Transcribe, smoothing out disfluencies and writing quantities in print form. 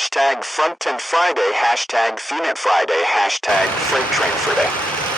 hashtag Front and Friday, hashtag Phoenix Friday, hashtag Freight Train Friday.